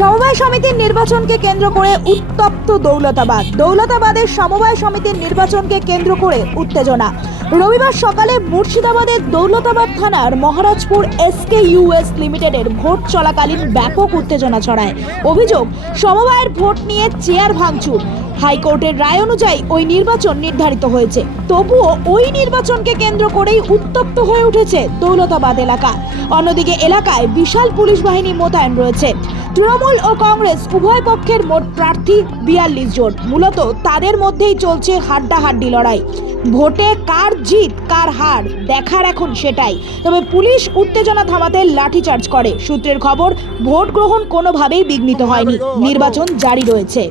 সমবায় সমিতির নির্বাচনকে কেন্দ্র করে উত্তপ্ত দৌলতাবাদের সমবায় সমিতির নির্বাচনকে কেন্দ্র করে উত্তেজনা। রবিবার সকালে মুর্শিদাবাদের দৌলতাবাদ থানার মহারাজপুর SKUS লিমিটেডের ভোট চলাকালীন ব্যাপক উত্তেজনা ছড়ায়। অভিযোগ, সমবায়ের ভোট নিয়ে চেয়ার ভাঙচুর। হাইকোর্টের রায় অনুযায়ী ওই নির্বাচন নির্ধারিত হয়েছে, তবুও ওই নির্বাচনকে কেন্দ্র করেই উত্তপ্ত হয়ে উঠেছে দৌলতাবাদ এলাকা। অন্যদিকে এলাকায় বিশাল পুলিশ বাহিনী মোতায়েন রয়েছে। তৃণমূল ও কংগ্রেস উভয় পক্ষের মোট প্রার্থী 42 জন। মূলত তাদের মধ্যেই চলছে হাড্ডাহাড্ডি লড়াই। ভোটে কার জিত কার হার দেখার এখন সেটাই। তবে পুলিশ উত্তেজনা থামাতে লাঠিচার্জ করে। সূত্রের খবর, ভোট গ্রহণ কোনোভাবেই বিঘ্নিত হয়নি, নির্বাচন জারি রয়েছে।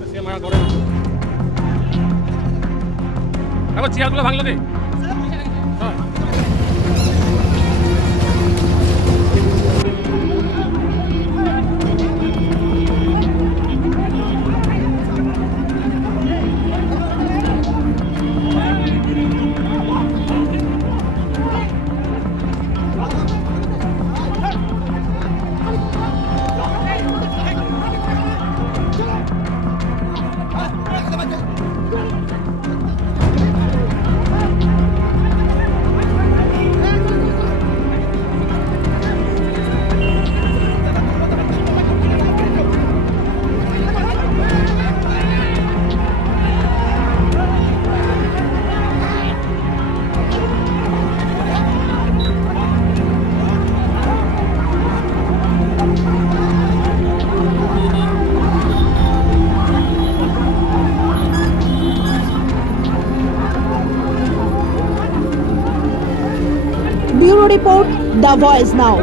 Bureau Report, The Voice Now.